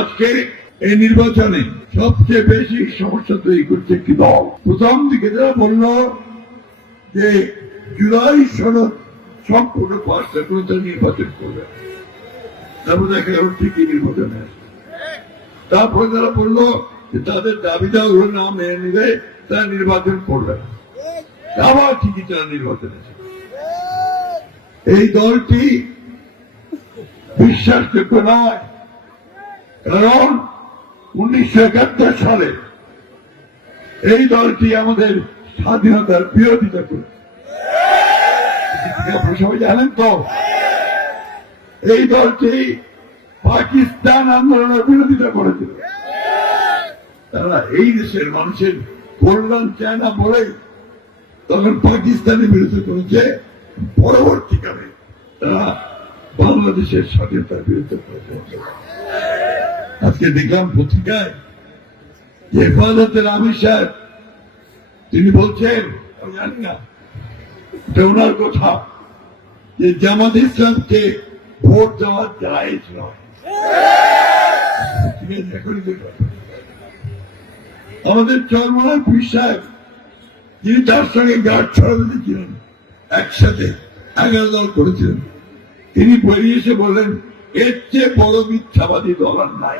আজকে এই নির্বাচনে সবচেয়ে বেশি সমস্যা তৈরি করছে একটি দল। প্রথম দিকে তারা বলল যে জুলাই সনদ সম্পূর্ণ পাশ করে তারা নির্বাচন করবে, তারপর দেখা গেল ঠিকই নির্বাচনে আসবে। তারপরে তারা বলল যে তাদের দাবি দাওয়া না মেনে নিলে তারা নির্বাচন করবে, আবার ঠিকই তারা নির্বাচনে আসবে। এই দলটি বিশ্বাসযোগ্য নয়, কারণ 1971 সালে এই দলটি আমাদের স্বাধীনতার বিরোধিতা করে। সবাই জানেন তো, এই দলটি পাকিস্তান আন্দোলনের বিরোধিতা করেছিল। তারা এই দেশের মানুষের কল্যাণ চায় না বলে তখন পাকিস্তানের বিরুদ্ধে করেছে, পরবর্তীকালে তারা বাংলাদেশের স্বাধীনতার বিরুদ্ধে করেছে। আজকে দেখলাম পত্রিকায় যে হেফাজতের আমির সাহেব তিনি বলছেন, আমি জানি না এটা ওনার কথা, যে জামাত ইসলামকে ভোট দেওয়া জায়েজ নয়। আমাদের চরমনায় পীর সাহেব, যিনি তার সঙ্গে গার্ড ছড়াতে ছিলেন, একসাথে 11 দল করেছিলেন, তিনি বেরিয়ে এসে বললেন এর চেয়ে বড় মিথ্যাবাদী দল আর নাই।